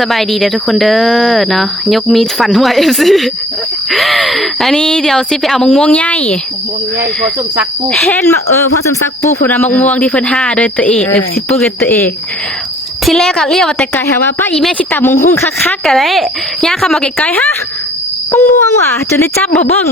สบายดีเด้อทุกคนเด้อเนาะยกมีดฟันหัว FC อันนี้เดี๋ยวสิไปเอามะม่วงใหญ่พอสมซักปู เห็นมาพอสมซักปูพุ่นน่ะมะม่วงที่เพิ่นหาโดยตัวเองสิปลูกด้วยตัวเองทีแรกก็เรียกว่าแต่ไกลหาว่าป้าอีแม่สิตำมะฮุ่งคักๆก็ได้ย่าเข้ามาไกลๆฮะมะม่วงว่ะจนได้จับบ่เบิ่ง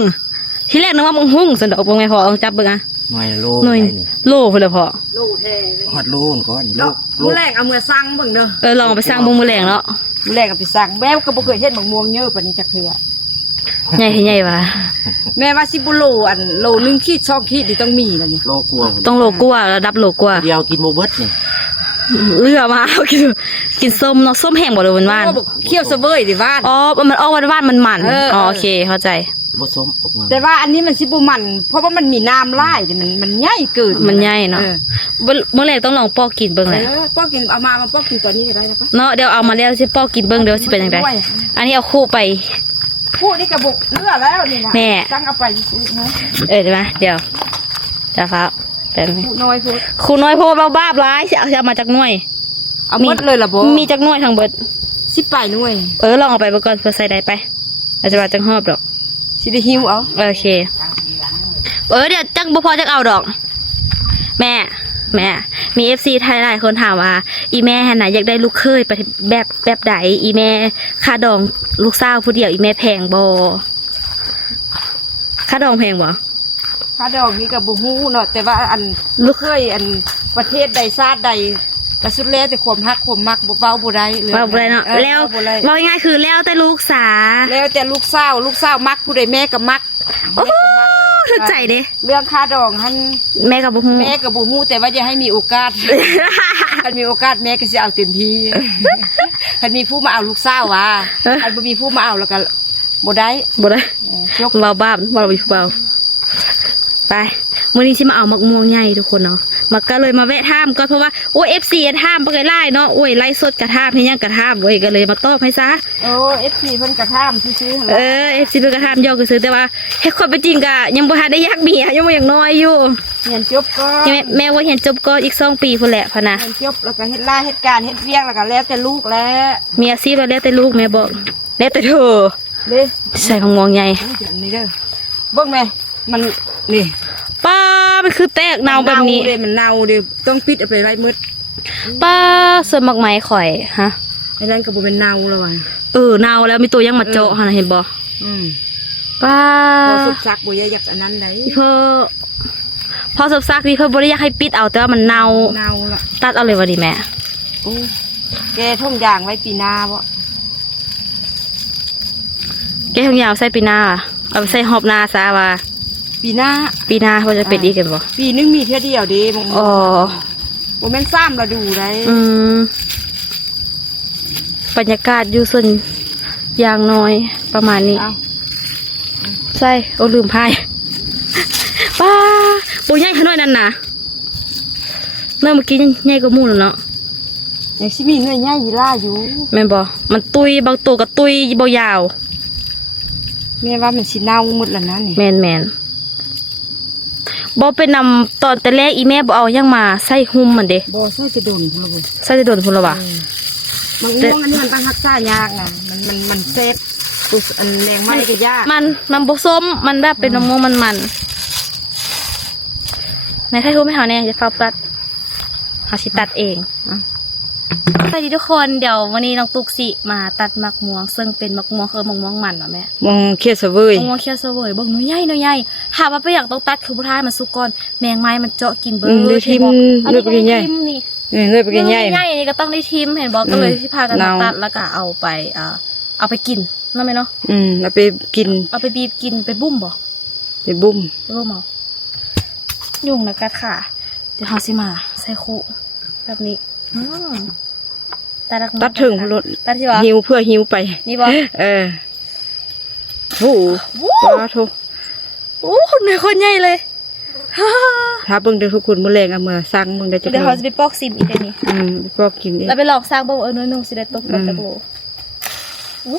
ทีแรกนึกว่ามะฮุ่งซั่นดอกบ่แม่นพอเอาจับเบิ่งอ่ะหน่อยโล หน่อยโลพุ่นล่ะพอ โลแท้ หอดโลนก่อนโล มื้อแรกเอามือสั่งเบิ่งเด้อลองเอาไปสร้างบ่มื้อแรงเนาะ มื้อแรกก็ไปสั่งแม่ก็บ่เคยเฮ็ดบักม่วงเยอะปานนี้จักเทื่อ ใหญ่ให้ใหญ่ว่ะ แม่ว่าสิบ่โลอันโล1ขีด2ขีดนี่ต้องมีแล้วนี่ โลกลัว ต้องโลกว่าระดับโลกว่า เดียวกินโมเบิร์ตนี่ เลือมาเอากินส้มเนาะส้มแห้งบ่เลยว่าน เคี่ยวเสวยดิว่าน อ๋อมันออกว่านมันโอเคเข้าใจ บดส้มออกมา แต่ว่าอันนี้มันสิบ่มันเพราะว่ามันมีน้ำลายดิมันใหญ่เกิน มันใหญ่เนาะเมื่อแรกต้องลองปอกกินเบิ่งแหละ ป้อกินเอามาป้อกินตัวนี้ก็ได้นะปะ เนาะเดี๋ยวเอามาแล้วสิปอกกินเบิ่งเดี๋ยวสิเป็นจังไดอันนี้เอาคู่ไป พูดนี่กระบุกเลือแล้วนี่นะ แม่ สั่งเอาไปซื้อนะ ใช่ไหมเดี๋ยวจ้าครับเป็น พูดน้อยพูด คู่น้อยโพเราบ้าร้ายสิเอามาจากหน่วย เอาหมดเลยล่ะบ่ มีจากหน่วยทั้งเบิด สิไปหน่วย ลองเอาไปเบิ่งก่อนเพื่อใส่ได้ไปอาจจะว่าจังฮอบดอก สิได้หิวเอา โอเคเดี๋ยวจังบ่พอจักเอาดอก แม่มี FC ไทยหลายคนถามว่าอีแม่หั่นน่ะอยากได้ลูกเคยไปแบบใดอีแม่ค่าดองลูกสาวผู้เดียวอีแม่แพงบ่ค่าดองแพงบ่ ค่าดอกนี่ก็บ่ฮู้เนาะแต่ว่าอันลูกเคยอันประเทศใดชาติใดก็สุดแล้วแต่ความฮักความมักบ่เว้าบ่ได้เลย ว่าบ่ได้เนาะแล้วว่าง่ายๆคือแล้วแต่ลูกสา แล้วแต่ลูกสาวมักผู้ใดแม่ก็มัก โอ้เข้าใจเด้ เรื่องค่าดองหั่น แม่ก็บ่ฮู้ แม่ก็บ่ฮู้แต่ว่าอย่าให้มีโอกาส คันมีโอกาสแม่ก็สิเอาเต็มที่คันมีผู้มาเอาลูกสาวว่าคันบ่มีผู้มาเอาแล้วก็บ่ได้ จบเบาบ้าเบาไปเบาไปมื้อนี้สิมาเอามักม่วงใหญ่ทุกคนเนาะมาก็เลยมาแวะถามก่อนเพราะว่าโอ้ FC ถามบ่เคยไล่เนาะโอ้ยไล่สดกระถามให้ยังกระถามโอ้ยก็เลยมาตอบให้ซะ โอ้ FC เพิ่นกระทำซื่อๆ FC เพิ่นกระถามยอกก็ซื้อแต่ว่าเฮ็ดความเป็นจริงก็ยังบ่ทันได้อยากมียังบ่อยากน้อยอยู่ เรียนจบก็ แม่ว่าเห็นจบก็อีก2 ปีพุ่นแหละพะนะ เรียนจบแล้วก็เฮ็ดเหตุการณ์เฮ็ดเวียกแล้วก็แล้วแต่ลูกแล้ว มีอาชีพแล้วแต่ลูกแม่บอกแล้วแต่เธอ เด้ ใส่ของงวงใหญ่ นี่เด้อเบิ่งแม่มันนี่ ป้ามันคือแตกเนาแบบนี้ มันเน่าเด้ต้องปิดเอาไปไว้มืด ป้าส่วนมักไหม้ข่อยฮะ ไอ้นั่นก็บ่เป็นเน่าแล้วอ่ะ เนาแล้วมีตัวยังมาเจาะหั่นน่ะเห็นบ่ป้า พอสุกซักบ่อยากอันนั้นได้ พอสับซักนี่เพิ่นบ่ได้อยากให้ปิดเอาแต่ว่ามันเน่า เน่าละ ตัดเอาเลยว่าดิแม่ โอ้แกท่งยางไว้ปีหน้าบ่ แกทางยาวใส่ปีหน้าเอาไปใส่หอบหน้าซะว่า ปีหน้า ปีหน้าเพิ่นจะเป็นอีกกันบ่ ปีนึงมีเท่าเดียวเด้บ่ อ๋อ บ่แม่นซ้ำละดูได้ บรรยากาศอยู่ส่วนอย่างน้อยประมาณนี้ เอา ใช่ลืมพายป้าปูใหญ่ขนาดนั้นนะเมื่อกี้ใหญ่กว่าหมูแล้วเนาะ ยังสิมีเนื้อใหญ่ยีล่าอยู่ แม่นบ่มันตุยบางตัวก็ตุยบ่ยาว แม่ว่ามันสิเน่าหมดแล้วนะนี่ แม่นบ่ไปนำตอนแต่แรกอีแม่บ่เอายังมาใส่หุ้มมันเด้ บ่ใส่จะโดนพุ่นบ่ ใส่จะโดนพุ่นละว่ะ มันง่วงอันนี้มันต้องรักษายากนะมันเซฟตุสอันแรงไม่ก็ยาก มันบ่ส้มมันแบบเป็นมะม่วงมันในไทยหุ้มให้เฮาแน่จะฟ้าตัดเฮาสิตัดเองสวัสดีทุกคนเดี๋ยววันนี้น้องตุ๊กสิมาตัดมักม่วงซึ่งเป็นมักม่วงคือมักม่วงมันเนาะแม่ มองเคียดเสวย มักม่วงเขียวเสวยเบิ่งหนูใหญ่หาว่าไปอยากต้องตัดคือบ่ทายมันสุกก่อนแมงไม้มันเจาะกินเบิ่ง เลยทิม อัน เล นี้ ย ก็ เป็น ได้ ใหญ่ ทิมนี่ เลยเป็นใหญ่ ใหญ่นี่ก็ต้องได้ทิมเห็นบอกก็เลยที่พากันมา เนา ตัดแล้วก็เอาไปเอาไปกินนั่นไหมเนาะ แล้วไปกิน เอาไปบีบกินไปบุ้มบ่ ไปบุ้ม ไปบุ้มเอายุ่งนะกัดค่ะเดี๋ยวเฮาสิมาใส่คู่แบบนี้ตัด ถึงรถ ตัดที่ว่า หิวเพื่อหิวไป นี่บ่ โอ้ว้าโถ โอ้คนในคนใหญ่เลย ถ้าเบิ่งเด้อทุกคนมื้อแรงเอามาสั่งเบิ่งได้จัก เดี๋ยวเขาจะไปปอกซิมอีกอันนี้ พอกินเอง แล้วไปลองสร้างบ่น้อยนึงสิได้ตกกับจักโลโอ้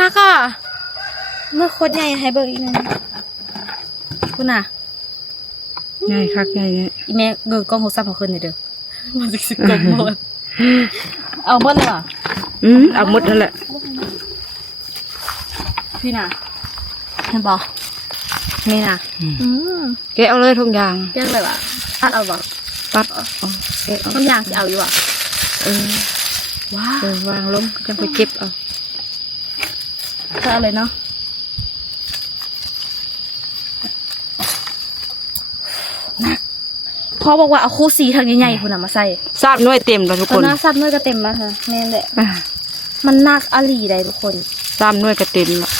นักอ่ะเมื่อโคตรใหญ่ให้เบิ่งอีกนึงคุณน่ะ ง่ายคักง่ายเนี่ย อีแม่เงยกล้องโทรศัพท์เขาขึ้นหน่อยเด้อมันสิกลมหมดเอาหมดเลยเหรอ เอาหมดนั่นแหละ พี่น่ะเห็นบ่นี่น่ะแกะเอาเลยทุกอย่าง เรียกเลยว่าตัดเอาบ่ ตัดแกะเอา ทุกอย่างสิเอาอยู่อ่ะว้าว วางลงกันไปเก็บเอา ตัดเอาเลยเนาะพ่อบอกว่าเอาคู่สีทางใหญ่ๆคุณน่ะมาใส่ ทราบหน่วยเต็มแล้วทุก ต ค อน น หน้าซับด้วยก็เต็มแล้วค่ะแม่นแหละมันนักอะหลีได้ทุกคน ทราบหน่วยก็เต็มแล้ว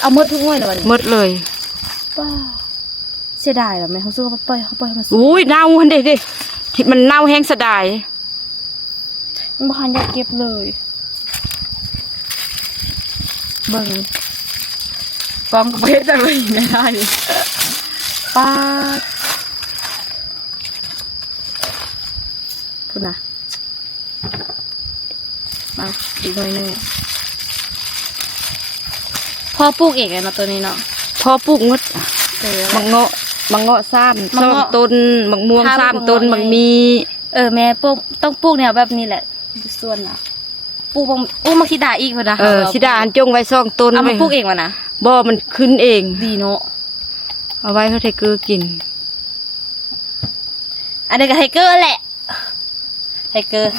เอาหมดทุกหน่วยเลยวันนี้ หมดเลย ป้าเสียดายเหรอแม่เขาซื้อมาปล่อยเขาปล่อยมาซื้ อุ้ยเน่าหันเด็ดที่มันเน่าแห้งสะดาย มันบ่ทันอยากเก็บเลยเบิ่งกองกับเพชรจะเลยไม่ได้ป้าพูดนะมาอีกหน่อยหนึงพ่อปลูกเองเลยเนาะตัวนี้เนาะ พอปลูกงด เออ มังเงาะซ้ำ มังเงาะ ต้นมังม่วง ถ้าเป็น ซ้ำต้น มั มั ง ง เงาะ มี แม่ปลูกต้องปลูกแนวแบบนี้แหละดูส่วนนะปลูกบางมาคิดด่าอีกคนนะ สิดาอันจงไว้ซ่องต้น เอามา ไว้ ปลูกเองวะนะ บ่มันขึ้นเอง ดีเนาะ เอาไว้ให้ไทเกอร์กิน อันนี้ก็ไทเกอร์แหละไทเกอร์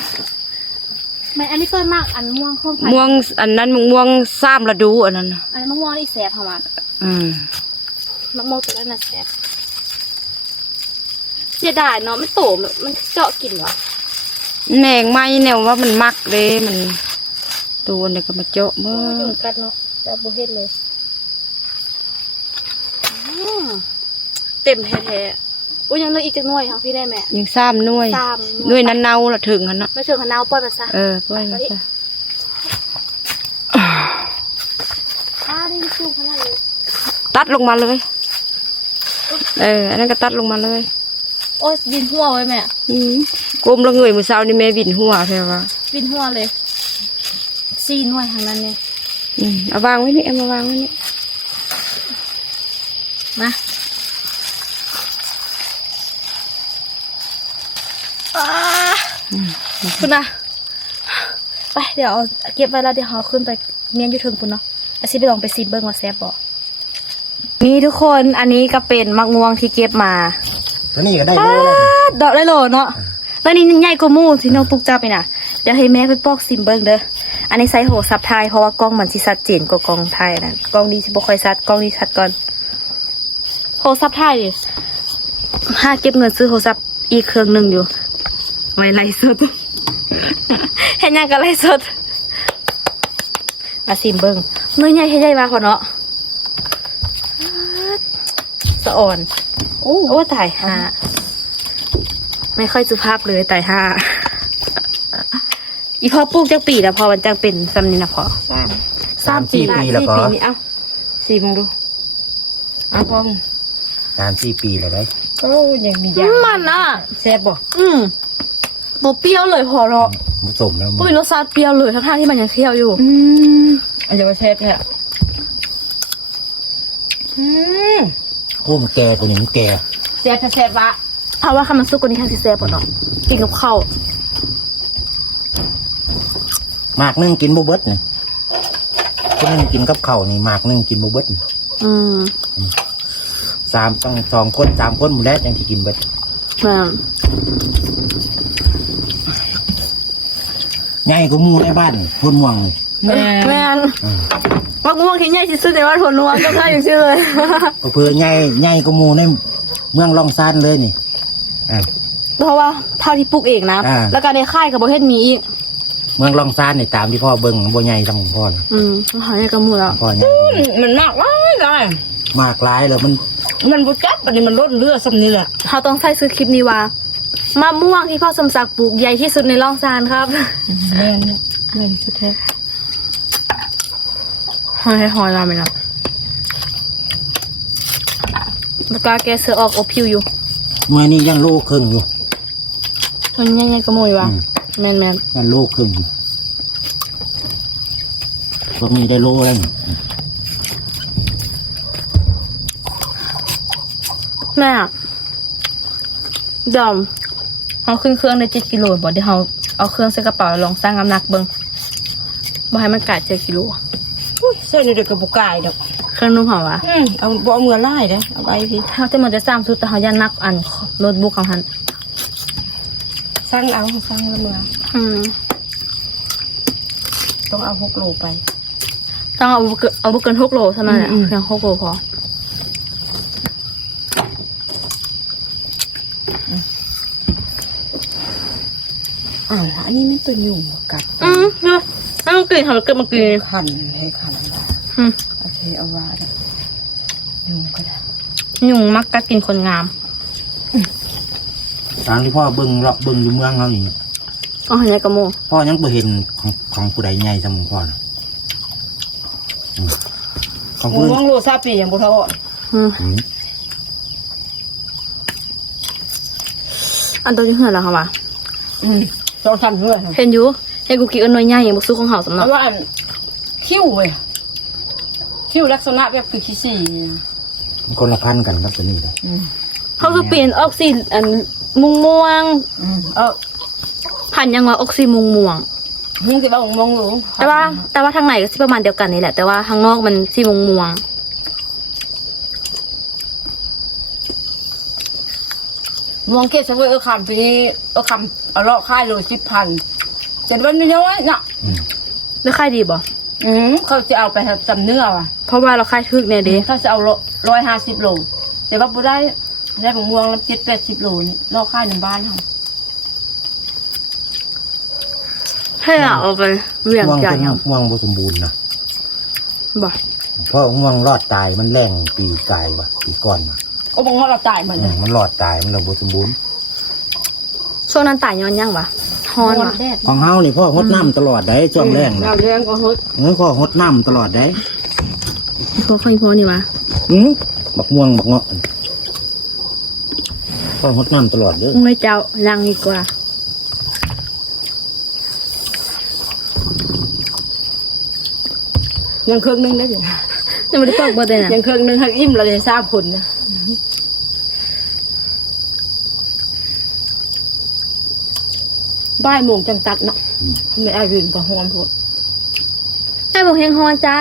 ไม่อันนี้เฟิร์นมากอันม่วงข้อม ม่วงอันนั้นม่วงซ้ำระดูอันนั้นน่ะ อันนี้มะม่วงนี่แสบค่ะมัน อืม มะม่วงตัวนั้นน่ะแสบเสียดายเนาะมันโตมันเจาะกินวะ แหน่งไม้เนี่ยว่ามันมักเลยมันตัวเนี่ยก็มาเจาะเมื่ โด อน กัดเนาะแต่บุเฮ็ดเลยเต็มแท้ๆอุ้ยยังเหลืออีกจักหน่วยค่ะพี่ได้แม่ ยังซ้ำหน่วย สาม หน่วยนั้นเน่าละถึงอันน่ะ ไม่เชิงขนาวปล่อยมาซะ ปล่อยมันซะ ได้ชูขนาดเลย ตัดลงมาเลย อันนั้นก็ตัดลงมาเลย โอ้ยบินหัวไว้แม่ กลมละเงยมือเช้านี่แม่บินหัวแท้ว่า บินหัวเลย4 หน่วยทางนั้นเนี่ย เอาวางไว้นี่เอามาวางไว้นี่ มาคุณนะไปเดี๋ยวเอาเก็บไว้แล้วเดี๋ยวเอาขึ้นไปเมียนอยู่ถึงคุณเนาะอาซิไปลองไปซีเบิ้งว่าแซ่บบ่นี่ทุกคนอันนี้ก็เป็นมะม่วงที่เก็บมา ตัวนี้ก็ได้โลแล้ว ดอกได้โลเนาะแล้วนี่ใหญ่กว่าหมูที่น้องปลูกจ้าไปน่ะเดี๋ยวให้แม่ไปปอกซิมเบิ้งเด้ออันนี้ใส่โหซับไทยเพราะว่ากล้องมันสิชัดเจนกว่ากล้องไทยนั่นกล้องนี้สิบ่ค่อยชัดกล้องนี้ชัดก่อนโหซับไทยดิห้าเก็บเงินซื้อโหซับอีกเครื่องหนึงอยู่ไว้ไล่สด เห็นยังก็ไล่สดมาซิมเบิ้งเนื้อใหญ่ให้ใหญ่มากกว่าเนาะสะอ่อนโอ้ตายห่าไม่ค่อยสุภาพเลยตายห่าอีพ่อปลูกจังปีแล้วพอมันจังเป็นซ้ำนี่นะพอ3 ปีแล้วก็4 ปีนี่เอ้าสี่มองดูเอาพอ 3-4 ปีแล้วได้ ก็ยังมียา มันอ่ะ แซ่บบ่ บ่เปรี้ยวเลยพอเนาะ ผสมแล้ว ปุ้ยรสชาติเปรี้ยวเลยทั้งๆที่มันยังเคี้ยวอยู่ อันจะมาแซ่บเนี่ย โอ้มันแก่ตัวนี้มันแก่ แซ่บแซ่บวะ เพราะว่าคำมันสุกกว่านี้ทางสิแซ่บกว่าเนาะกินกับข้าว หมากนึงกินบ่เบิดนี่คนนึงกินกับข้าวนี่หมากนึงกินบ่เบิดนี่ ต้อง2 คน 3 คนหมดแล้วจังสิกินเบิด ใหญ่กว่าหมู่ในบ้านพุ่นม่วงนี่ แม่นมะม่วงที่ใหญ่ที่สุดในวัดผลนวลก็ใช่อย่างชื่อเลย ก็เพื่อใหญ่กว่าหมู่ในเมืองล่องซานเลยนี่อ่า เพราะว่าเท่าที่ปลูกเองนะ แล้วก็ในค่ายกับประเทศมีอีก เมืองล่องซานนี่ตามที่พ่อเบิ่งบ่ใหญ่ซำของพ่อนะ หายกับหมูแล้ว พ่อใหญ่ มันมากว้ายได้ หมากหลายแล้วมัน มันบ่จับอันนี้มันลดเลือดซ้ำนี่แหละ เขาต้องใส่ซื้อคลิปนี้ว่ามะม่วงที่พ่อสมศักดิ์ปลูกใหญ่ที่สุดในร่องซานครับ แม่เนี่ยแม่สุดแท้ หอยหอยลาไหมล่ะแล้วก็แกเสือออกอบผิวอยู่ เมื่อนี้ยังโลครึ่งอยู่ มันใหญ่ๆก็มวยว่ะแมน ยังโลครึ่งอยู่พวกนี้ได้โลแล้วนี่ แม่ดอมเขาขึ้นเครื่องได้7 กิโลบ่เดี๋ยวเขาเอาเครื่องใส่กระเป๋าลองสร้างน้ำหนักเบิ้ง บ่ให้มันกัด7 กิโล อุ้ยเส้นนี่เด็กกระบุกไก่ดอก เครื่องนุ่มหอมวะ เอาบ่เอามือไล่เด้อเอาไปพี่ เขาจะมันจะสร้างสุดแต่เขายันนักอันโน้ตบุ๊กของหัน สั่งเอาสั่งละมือ ต้องเอา6 โลไป ต้องเอาบุกเกิน6 โลใช่ไหมเนี่ย อืม เพียง6 โลพอ อันนี้มันตัวหยุ่งกัด เนี่ยให้มันกลิ่นเขาเกิดมันกลิ่น คันให้คันว่า อืม โอเคเอาว่าเด้อหยุ่งก็ได้ ยุงมักกัดกินคนงาม ตามที่พ่อเบิ่งเลาะเบิ่งอยู่เมืองเขานี่ อ๋อเห็นไหมกระโม พ่อยังบ่เห็นของผู้ใดใหญ่ซำของพ่อน่ะของ หมู ผู้อื่น ม่วงโลซาปีอย่างบุทอ อืม อืม อันตัวที่เหือนแล้วค่ะวะ ต้องทำด้วย เห็นอยู่เห็นกูกินอันน้อยใหญ่อย่างบุกซุกของเขาสำ เพ นัก ราะว่าอันคิ้วเว้ยคิ้วลักษณะแบบคือขี้สี่ มันคนละพันธุ์กันครับตัวนี้เลย เขาคือเปลี่ยนออกซิอันม่วง เออ พันยังว่าออกซิม่วง มึงสิบ้าม่วงอยู่ แต่ว่าทางไหนก็สิประมาณเดียวกันนี่แหละแต่ว่าทางนอกมันสีม่วง ม่วงเกศเว้ยคำปีนี้คำเอาเลาะค่ายโล10,000แต่ว่าน้อยๆน่ะ แล้วค่ายดีบ่ เขาจะเอาไปจำเนื้อว่ะ เพราะว่าเราค่ายทึกเนี่ยดิ เขาจะเอา150 โลแต่ว่าบ่ได้ม่วงละ70-80 โลนี่เลาะค่ายในบ้านเฮา ให้เอาไปเวียง ม่วง ใจ เป็น เอา ม่วงบ่สมบูรณ์นะ บ่ เพราะม่วงรอดตายมันแรงปีกายว่ะปีก่อนว่ะ โอ้บางว่าเราตายเหมือนเลย มันรอดตายมันเราบ่สมบูรณ์ ช่วงนั้นตายย้อนยังวะฮอนวะ แดด ของเฮานี่พ่อหดน้ำตลอดได้ช่วงแรง เรา นะ เลี้ยงก็เฮ็ด พ่อหดน้ำตลอดได้ พอค่อยพอนี่วะ บักม่วงบักเงาะพ่อหดน้ำตลอดเด้อ มึงเลยเจ้าลังดีกว่า ยังเครื่องนึงได้เดี๋ยว จะไม่ได้ตอกบ่ได้นะ ยังเครื่องนึงหักอิ่มเราจะทราบผลนะบ่ายโมงจังตัดเนาะไม่เอายืนก็ฮอนพด ไอ้บอกแห้งฮอนจ้า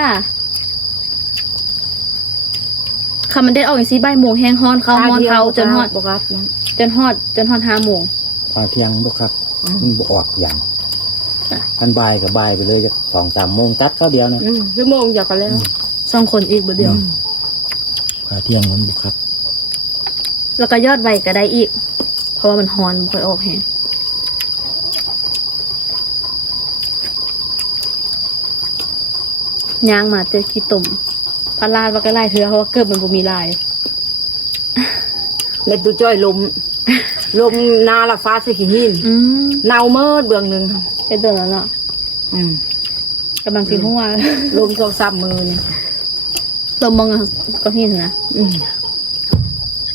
คำมันได้ออกอย่างซีบ่ายโมงแห้งฮอนเขาฮอนเขาจนฮอด บครับนะ จนฮอด5 โมง พาเที่ยงบ่ครับมันบ่ออกอย่างพันบ่ายกับบ่ายไปเลยจะ2-3 โมงตัดเข้าเดียวนะ ชั่วโมงอยากกันแล้ว 2 คนอีกบ่เดียว พาเที่ยงมันบ่ครับ แล้วก็ยอดใบก็ได้อีก เพราะว่ามันฮอนบ่ค่อยออกแห้งย่างมาเจอขี้ตุ่มพาลาดว่าก็ไล่เถือเพราะว่าเกิดมันบ่มีลาย เล็ดดูจ้อยลมนาละฟ้าสิขี้หินเนาเมิดเบื้องหนึ่ง เป็นตัวนั้นเนาะกำลังสิหัว ลม2-3 มือเนี่ย ลมมองก็เห็นนะ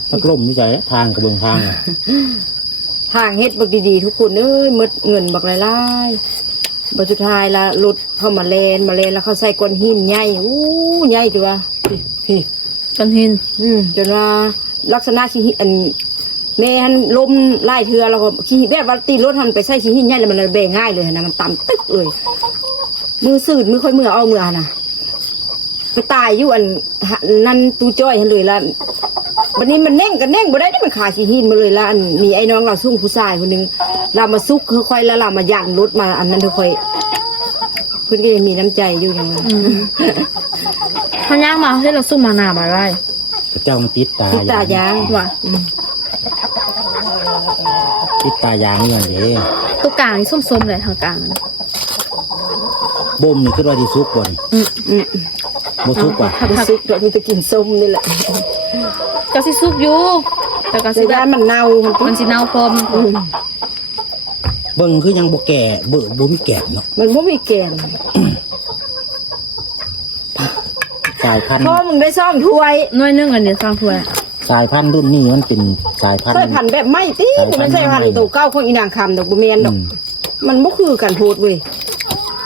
พัดลมนี่ใจทางกระเบื้องทางอ่ะ ห่างเฮ็ดบักดีๆทุกคนเอ้ยหมดเงินบักหลายๆบัดสุดท้ายละรถเข้ามาแลนแล้วเขาใส่ก้อนหินใหญ่ใหญ่จังว่าพี่ กันเห็น จนว่าลักษณะขี้หินอันแม่หันลมไล่เทือแล้วก็ขี้หินแบบว่าตีรถหันไปใส่ขี้หินใหญ่แล้วมันเลยเบงง่ายเลยนะมันต่ำตึ๊กเลยมือสืดมือค่อยมือเอามือนะไปตายอยู่อันนั่นตูจ้อยหันเลยละวันนี้มันเน่งกันเน่งบ่ได้ที่มันขาขี้หินมาเลยละอันมีไอ้น้องเราซุ่มผู้ชายคนนึงเรามาซุกค่อยๆแล้วเรามายันรถมาอันนั้นค่อยเพื่อนก็ยังมีน้ำใจอยู่อย่างนั้น เขาย่างมาให้เราสู้มาหนามาได้ พระเจ้ามันติดตา ติดตายาง ว่ะ ติดตายางนี่อย่างเด้ ตัวกลางนี่ส้มๆเลยทางกลางนะ บ่มนี่คือว่าสิสุกบ่นี่บ่สุกว่ะ ถ้าไปซุกเดี๋ยวมันจะกินส้มนี่แหละ ก็สิซุกอยู่แต่ก็ ใน สิแบ ด้าน บ มันเน่า มันสิเน่าพร้อม เบิ่งคือยังบ่แก่บ่มีแก่เนาะ มันไม่มีแกน สายพันธุ์ พ่อมึงได้ซ่อมถ้วย น้อยนึงอันนี้สร้างถ้วย สายพันธุ์รุ่นนี้มันเป็นสายพันธุ์ ใส่พันธุ์แบบไม่ตีมันใส่พันธุ์ตัวเก้าของอีนางคำดอกบุเมียนดอกมันบ่คือกันโพดเว้ย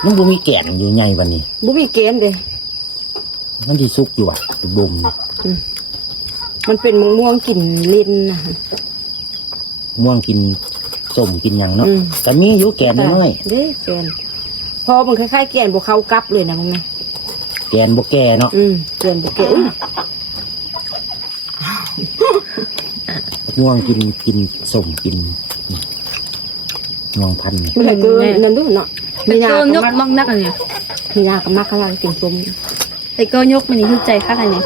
มันบ่มีแก่นอยู่ใหญ่บัดนี้ บ่มีแกนเลย มันสิสุกอยู่อ่ะสิบ่มนี่ มันเป็นมะม่วงกลิ่นลิ้นนะ ม่วงกินส้มกินหยังเนาะแต่มีอยู่แก่นน้อย เด้แกน พอมันคล้ายๆแกนบ่เข้ากับเลยนะมึงไง แกนบ่แก่เนาะ แกนบ่แกน ง่วงกินส้มกินง่วงพันธุ์ ไม่ใช่เกินนั่นดูเนาะ แต่ นา เกินยก มัก มักนักอันเนี้ย มีนากับมักเขาอยากกินส้ม แต่เกินยกมันนี่คือใจคักอันเนี้ย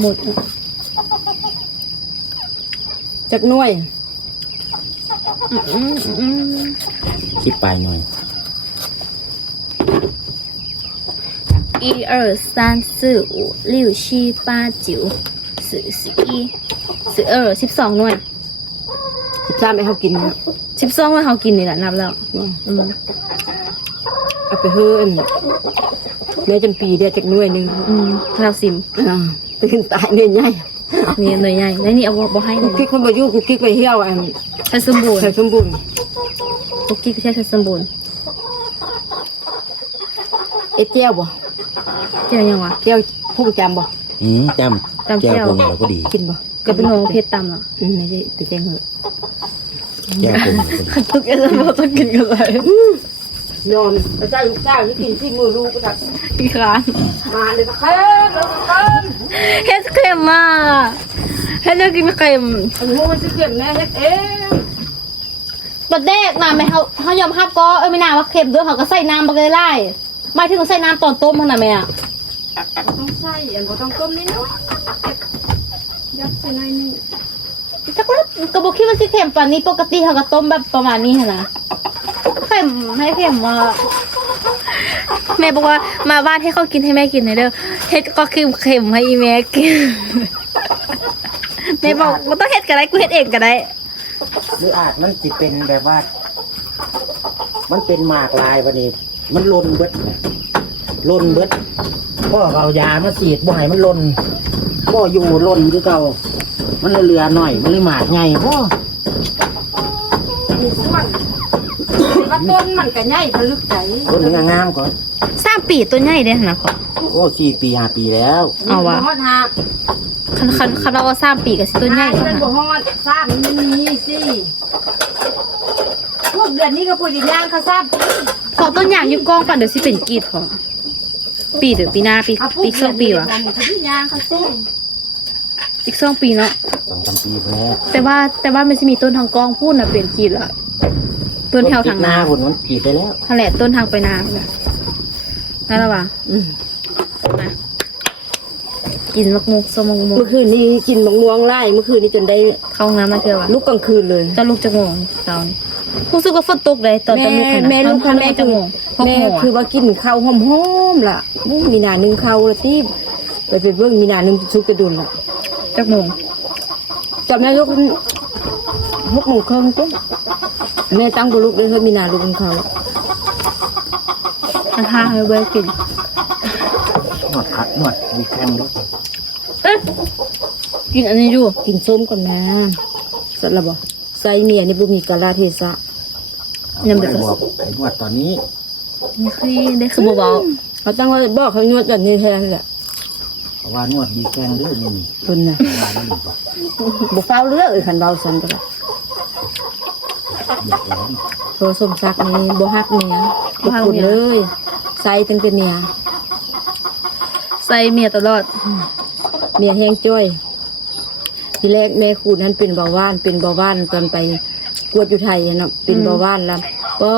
หมด จักหน่วย คิดปลายหน่อย 1、2、3、4、5、6、7、8、9、10、11、12หน่วย 13ให้เขากินนะ 12หน่วยเขากินนี่แหละนับแล้วอืม เอาไปเฮ้อแม่จำปีเดียวจักหน่วยหนึง เราซิม ตื่นตายเนี่ยใหญ่ มีหน่วยใหญ่แล้วนี่เอาบ่ให้ กูกิ๊กคนบ่อยู่กูกิ๊กไปเที่ยวอัน ใช้สมบูรณ์ ใส่สมบูรณ์ กุ๊กกิ๊กใช้สมบูรณ์ เอ็ดเจียวบ่ เจ้ายังวะ เจียวพุ่งจำบ่ จ จำ ำแก้ แก้ ว ว พงเราก็ดี กินบ่ ก็เป็นโฮเพชรตำอ่ะ ไม่ใช่ไปแจ้งเหอะ แก้วพงเราก็ดี ทุกอย่างเราต้องกินกันเลย นอนไปใส่ลูกสาวนี่กินที่มือลูกก็ได้ อีกครั้ง มาเลยมาเค็มแล้วก็เค็ม เฮ็ดเค็มมากเฮ็ดเลือกกินเค็ม อันนี้มันสิเค็มแน่เฮ็ดเอง ประเดกนะไม่เขายอมรับก็ไม่น่าว่าเค็มด้วยเขาก็ใส่น้ำไปเลยไล่ไม่ถึงใส่น้ำตอนต้มมันน่ะแม่ ต้องใส่อันบ่ต้องต้มนิดหน่อยยัดใส่หน่อยนึง จักรก็บอกคิดว่าสิเค็มปานนี้ปกติเขาก็ต้มแบบประมาณนี้หั่นนะเค็มให้เค็มว่าแม่บอกว่ามาบ้านให้เขากินให้แม่กินหน่อยเด้อเฮ็ดก็เค็มให้อีแม่กินแม่บอกว่าต้องเฮ็ดก็ได้กูเฮ็ดเองก็ได้ หรืออาจมันจะเป็นแบบว่า มันเป็นหมากลายวันนี้ มันลนเบิดพ่อเอายามาฉีดบ่ให้มันลนพ่ออยู่ลนคือเก่ามันเลยเหลือหน่อย มันเลยหมากไงพ่อ มีส่วนว่าต้นมันก็ใหญ่พลึกใจ ต้นมันงามก่อน 3 ปีตัวใหญ่เด้หั่นน่ะพ่อ โอ้4 ปี 5 ปีแล้ว เอาวะ ฮอดหา คันเราว่า3 ปีก็สิตัวใหญ่กว่า มันบ่ฮอดทราบมันมีสิพวกเดือนนี้ก็พูดอย่างย่างเขาทราบ ขอต้นอย่างอยู่กองก่อนเดี๋ยวสิเป็นกีดของปีเดี๋ยวปีหน้าปี2 ปีวะ เขาที่ย่างเขาซิ อีก2 ปีเนาะ 2-3 ปีแล้ว แต่ว่ามันจะมีต้นทางกองพูดนะเป็นกีดละต้นแถวทาง ห นา น้าผลมันกรีดได้แล้ว ทะเลต้นทางไปนาเนี่ยนั่นแหละวะมากินมักมุกสมมักมุก เมื่อคืนนี้กินมะม่วงไล่เมื่อคืนนี้จนได้ เข้าห้องน้ำมาเจอวะ ลุกกลางคืนเลย จะลูกจะงงเช้านี้รู้สึกว่าฝนตกเลยตอนลูก แม่ลูกค่ะแม่ จะงงหก แม่ โมง คือว่ากินข้าวหอมๆล่ะมีหนาหนึ่งข้าวละที่ไปเบิ่งมีหนาหนึ่งชุกกระดุนล่ะ จะงง จำแม่ลูก6 โมงครึ่งก็แม่ตั้งบุลุกเลยเฮ้ยมีหนาลูกกินข้าวแล้ว อันห้าให้เบิร์กิน นวดมีแข้งด้วย เอ๊ะกินอันนี้อยู่ กินส้มก่อนนะสัตว์ละบ่ใส่เมียนี่บ่มีกาลเทศะ ยังไม่ ไป เคย บอกไปนวดตอนนี้ นี่คือได้คือเบา เขาตั้งว่าบอกเขานวดแบบนี้แทนแหละ เพราะว่านวดมีแข้งด้วยนี่นี่ เพิ่นน่ะ ว่านี่บอก บ่ฟ้าวเลือกคันเบาซันก็ได้ เดือดร้อน โทรสมศักดิ์นี่บ่ฮักเมียบ่พูดเลยใส่ตั้งแต่เมีย ๆใส่เมียตลอด เมียแห้งจ้อยทีแรกแม่คูณนั้นเป็นเบาหวานตอนไปกวดอยู่ไทยอะเนาะเป็นเบาหวานแล้วก็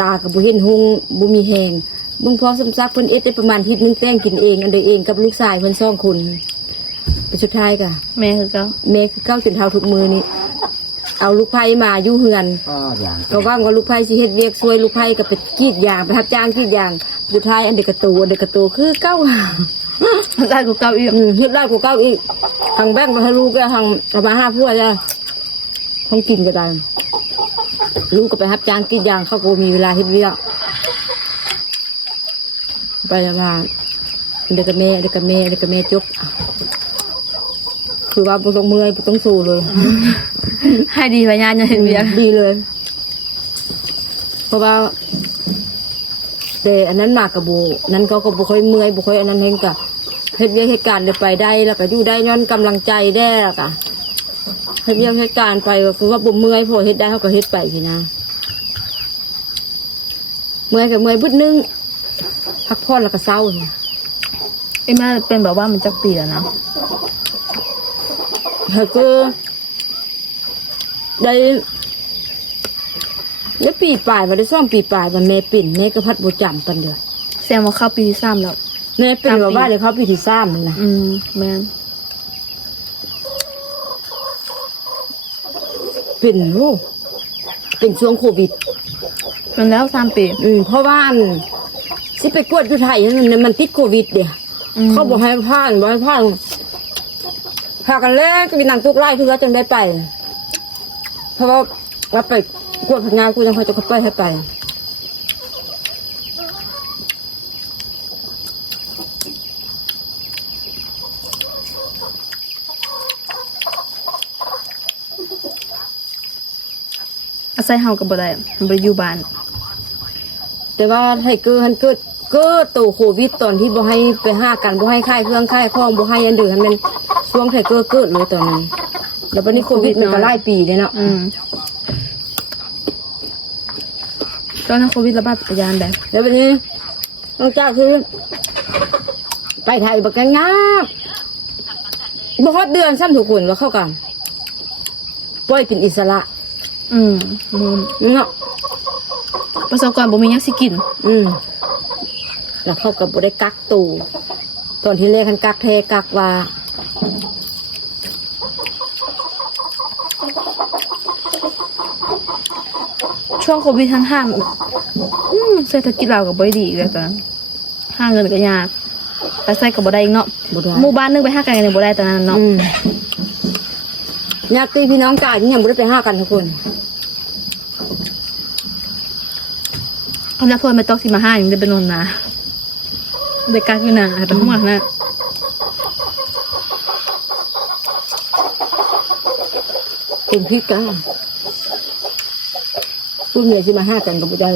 ตาก็บ่เห็นหุงบ่มีแหงเบิ่งพอสมศักดิ์เพิ่นเอ็ดได้ประมาณอาทิตย์นึงแต่งกินเองอันเดยวเองกับลูกชายเพิ่น2 คนไปสุดท้ายก็ แม่คือเขา แม่คือเก้าจนเท่าทุกมือนี่เอาลูกไผ่มาอยู่เฮือน ก็อย่าง ก็ว่างว่าลูกไผ่สิเฮ็ดเวียกช่วยลูกไผ่ก็ไปกรีดยางไปรับจ้างกรีดยางสุดท้ายอันเด็กกระตูคือเก้า ได้กูเก่าอีก เฮ็ดได้กว่าเก้าอีกทางแบงค์มาให้ลูกก็ทางเอามา5 พวกจ้ะห้องกินก็ได้ลูกก็ไปรับจ้างกรีดยางเขาก็มีเวลาเฮ็ดเวียกไปมาเด็กกับแม่จกคือว่าบ่ต้องเมื่อยบ่ต้องสู้เลย ให้ดีพยานจะเห็นเบียร์ ดีเลย เพราะว่าแต่อันนั้นมากกับโบนั้นเขาก็บ่ค่อยเมื่อยบ่ค่อยอันนั้นเองกะเฮ็ดเวียกเหตุการณ์ได้ไปได้แล้วก็อยู่ได้ย้อนกำลังใจได้แล้วก็เฮ็ดเวียกเหตุการณ์ไปก็คือว่าบ่เมื่อยพอเฮ็ดได้เขาก็เฮ็ดไปพี่นะ เมื่อยกับเมื่อยบึดนึงพักผ่อนแล้วก็เศร้า ไอ้แม่เป็นแบบว่ามันจักปีแล้วนะ ก็ได้ปีปลายมาได้ซ่อมปีปลายมาแม่ปิ่นแม่ก็พัดโบจำปันเดียว แซมว่าเข้าปีที่3แล้ว แม่เป็นว่าบ้านเลยเขาปีที่3เลยนะ แม่น เป็นช่วงโควิด มันแล้ว3 ปี เพราะว่าสิไปกวดอยู่ไทยนั่นมันติดโควิดเดียวเขาบอกให้ผ่านบ่ให้ผ่านพากันแล้วก็มีนางตุกไล่เพื่อจนได้ไป เพราะว่าไปกวดพงานกูยังคอยจะไปให้ไป อาศัยเฮาก็บ่ได้มันบ่อยู่บ้าน แต่ว่าไทเกอร์ฮันเกิดโตโควิดตอนที่บ่ให้ไปห้ากันบ่ให้ค่ายเครื่องค่ายข้องบ่ให้อันเดือมันช่วงไทเกอร์เกิดเลยตอนนั้นแล้ววันนี้โควิดมันก็หลายปีเลยเนาะ ตอนนั้นโควิดระบาดยานแบบ แล้ววันนี้ต้องจ้าคือไปไทยบักงากบ่ฮอดเดือนซ้ำทุกคนว่าเข้ากันปล่อยเป็นอิสระเนาะ ประสบการณ์บ่มีหยังสิกิน แล้วเขาก็บ่ได้กักตัวตอนที่แรกคันกักแท้กักว่า ช่วงโควิดทั้งห้างเศรษฐกิจเราก็บ่ดีเลยตอนนั้นหาเงินก็ยากไปใส่ก็บ่ได้อีกเนาะ บ่ได้ หมู่บ้านนึงไปหากันยังบ่ได้ตอนนั้นเนาะ ญาติพี่น้องกายยังบ่ได้ไปหากันทุกคน เอาละพวไม่ต้องสิมาหายังได้เป็นนนนะได้กักอยู่นะแต่ทั้งหมดนะ เป็นพิการพวกเมียที่มาหากันก็บ่ได้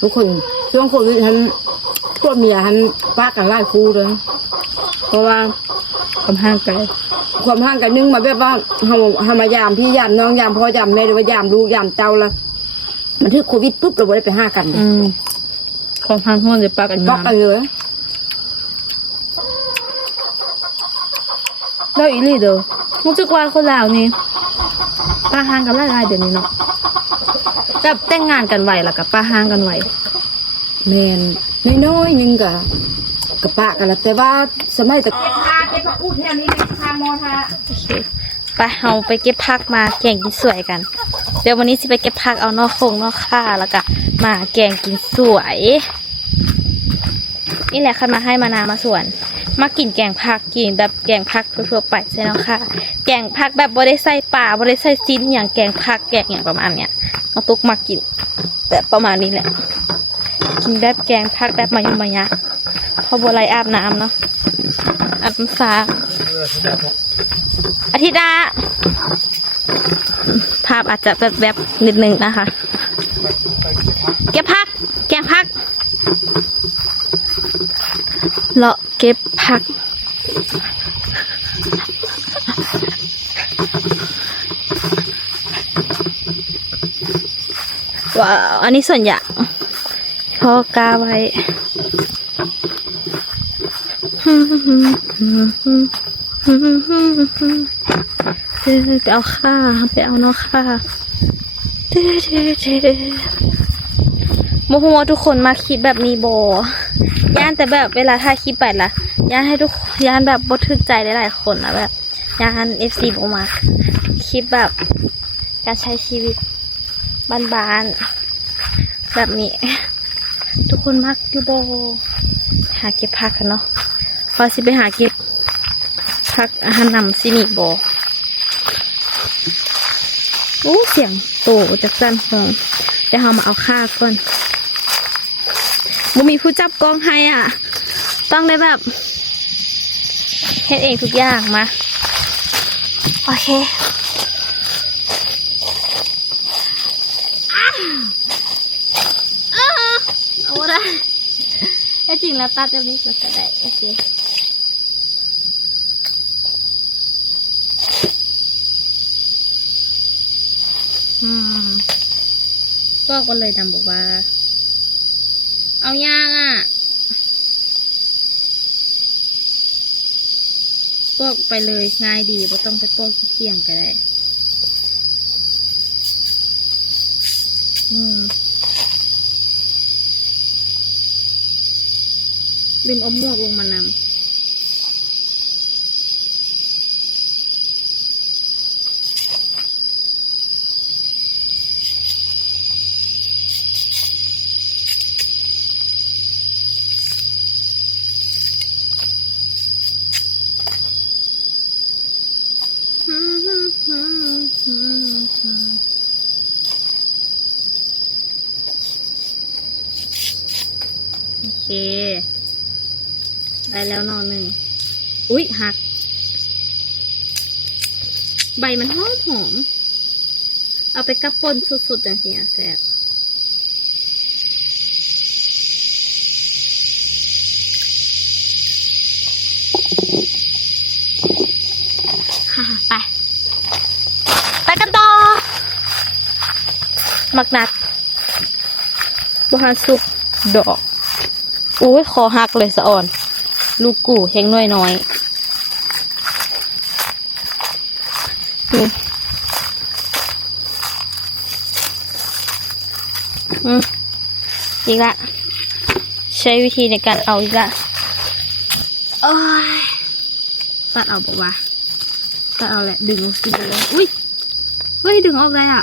ทุกคนช่วงโควิดท่านพวกเมียท่านป้ากันไล่ครูเลยเพราะว่า ความห่างไกล ความห่างกันนึงมาแบบว่าเฮามายามพี่ยามน้องยามพ่อยามแม่หรือว่ายามลูกยามเจ้าละมันถึงโควิดปุ๊บเราบ่ได้ไปหากัน ความห่างห้วนจะปากกัน ปักกันเลย แล้วอีหลีเด้อรู้สึกว่าคนลาวนี่ปาห่างกันหลายๆเดี๋ยวนี้เนาะแบบแต่งงานกันไวแล้วก็ปาห่างกันไว แมนน้อยๆนึงกับปะกันละแต่ว่าสมัยแต่เก็บผักอู้แถวนี้ทามอทา โอเคไปเอาไปเก็บผักมาแกงกินสวยกัน เดี๋ยววันนี้สิไปเก็บผักเอานอกโคงนอกค่าแล้วก็มาแกงกินสวยนี่แหละคันมาให้มานามาสวนมากินแกงผักกินแบบแกงผักทั่วๆไปใช่เนาะค่ะแกงผักแบบบ่ได้ใส่ป่าบ่ได้ใส่จิ้นอย่างแกงผักแกงอย่างประมาณเนี้ยน้องตุ๊กมากินแบบประมาณนี้แหละกินแบบแกงผักแบบมายุมายะเพราะบัวไรอาบน้ำเนาะอาบน้ำสาอาทิตย์ละภาพอาจจะแบบนิดนึงนะคะเก็บผักแกงผักเลาะเก็บผักว้าวอันนี้ส่วนใหญ่พอกาไว้ไปเอาข้าไปเอานอกข้าโมโหทุกคนมาคลิปแบบนี้โบย่านแต่แบบเวลาถ่ายคลิปไปละย่านให้ทุกย่านแบบบดทึกใจหลายๆคนนะแบบย่าน FC โบมาคลิปแบบการใช้ชีวิตบ้านๆแบบนี้ทุกคนมักอยู่โบหาเก็บผักกันเนาะพอสิไปหาเก็บผักอาหารนำซิมีโบเสียงโตจากสั้นของเดี๋ยวเรามาเอาข้าก่อนบ่มีผู้จับกล้องให้อ่ะต้องได้แบบเฮ็ดเองทุกอย่างมาโอเคเอาได้แต่จริงแล้วตัดแบบนี้ก็ได้โอเค ปอกกันเลยดำบอกว่า เอาย่างอ่ะปอกไปเลยง่ายดีไม่ต้องไปปอกที่เที่ยงก็ได้ลืมเอาหมวกลงมานำโอเคได้แล้วนอนหนึ่งอุ๊ยหักใบมันหอมหอมเอาไปกับป่นสุดๆอย่างเงี้ยแซ่บค่ะไปกันต่อมักนัดบฮานสุกดอกอุ้ยคอหักเลยสะอ่อนลูกกูแห้งน้อยนี่อีกละใช้วิธีในการเอาอีกละโอ้ยตัดเอาบอกว่าตัดเอาแหละดึงกินไปเลยอุ้ยเฮ้ยดึงออกเลยอ่ะ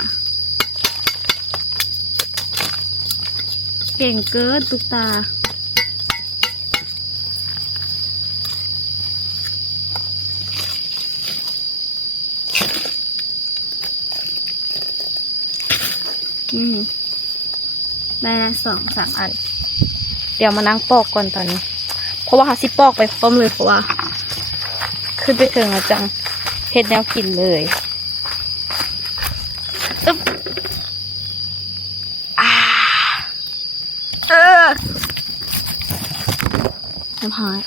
เก่งเกินตุ๊กตาได้ละ2-3 อันเดี๋ยวมานั่งปอกก่อนตอนนี้เพราะว่าเขาสิปอกไปพร้อมเลยเพราะว่าขึ้นไปถึงแล้วจังเฮ็ดแนวกินเลยอึ๊บน้ำหอย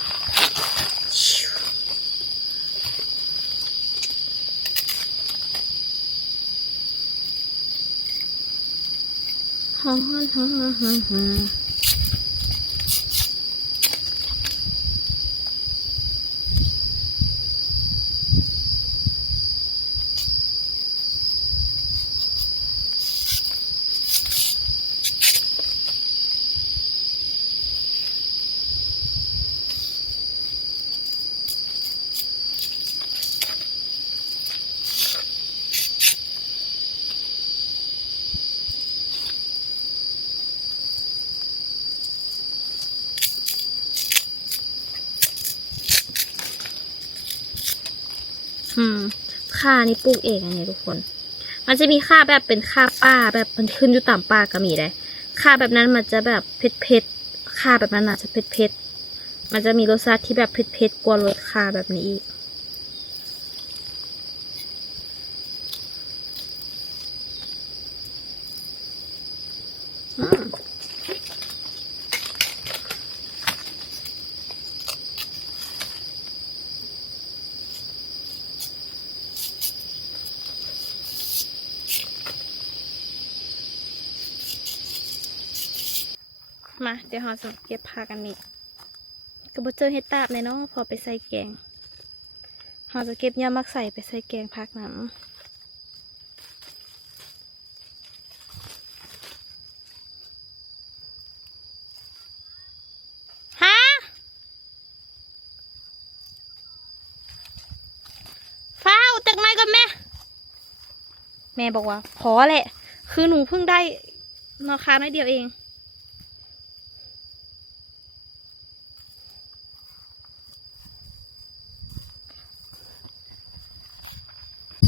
ข่านี่ปลูกเองอันนี้ทุกคนมันจะมีข่าแบบเป็นข่าป่าแบบมันขึ้นอยู่ตามป่าก็มีได้ข่าแบบนั้นมันจะแบบเผ็ดข่าแบบนั้นอาจจะเผ็ดมันจะมีรสชาติที่แบบเผ็ดกว่ารสข่าแบบนี้อีกมาเดี๋ยวเราจะเก็บผักกันนี่กระบอกเจอเห็ดตาบเลยเนาะพอไปใส่แกงเราจะเก็บยามักใส่ไปใส่แกงผักน้ำฮะฟ้าวจากไหนกันแม่บอกว่าพอแหละคือหนูเพิ่งได้ราคาน้อยเดียวเอง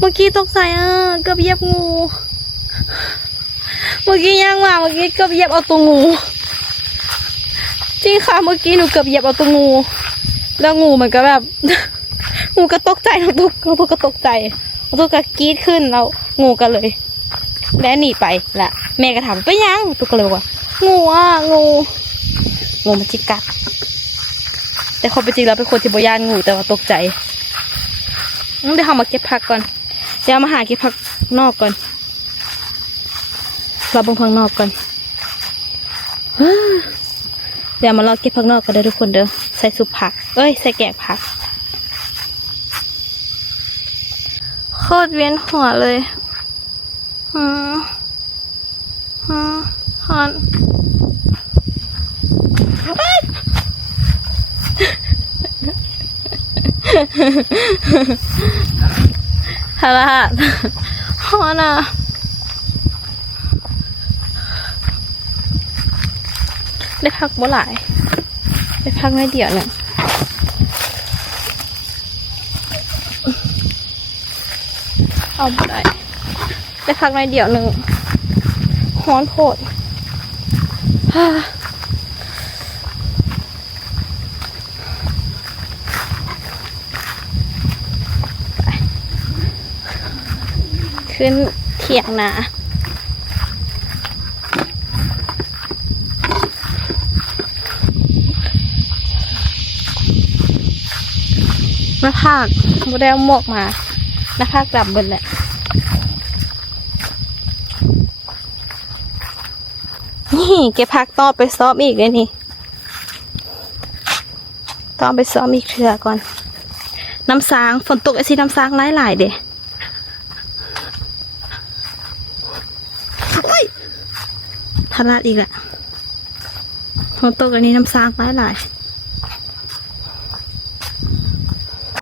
เมื่อกี้ตกใจเกือบเหยียบงูเมื่อกี้ย่างมาเมื่อกี้เกือบเหยียบเอาตัวงูจริงค่ะเมื่อกี้หนูเกือบเหยียบเอาตัวงูแล้วงูมันก็แบบ งูก็ตกใจน้องตุ๊กก็ตกใจน้องตุ๊กก็กรี๊ดขึ้นแล้วงูก็เลยและหนีไปละแม่ก็ถามไปยังตุ๊กก็เลยบอกว่างูมันจิกกัดแต่ความเป็นจริงแล้วเป็นคนที่บ่ย่านงูแต่ว่าตกใจเดี๋ยวเรามาเก็บผักก่อนเดี๋ยวมาหาเก็บผักนอกก่อน เราเบิ่งผักนอกก่อนเดี๋ยวมาลองเก็บผักนอกกันเด้อทุกคนเด้อใส่ซุปผักใส่แกงผักโคตรเวียนหัวเลยฮอนฮาละฮอนอ่ะได้พักบ่หลายได้พักน้อยเดียวหนึ่งเอาบ่ได้พักน้อยเดียวหนึ่งฮ้อนโพดขึ้นเถียงนาหน้าผากบุได้เอาหมวกมาหน้าผากดำเบิดแหละนี่เก็บผักต่อไปซ้อมอีกเลยนี่ต้องไปซ้อมอีกเทื่อก่อนน้ำซางฝนตกไอ้สิน้ำซางหลายๆเด้ทลาดอีกแหละฝนตกอันนี้น้ำซางหลายๆ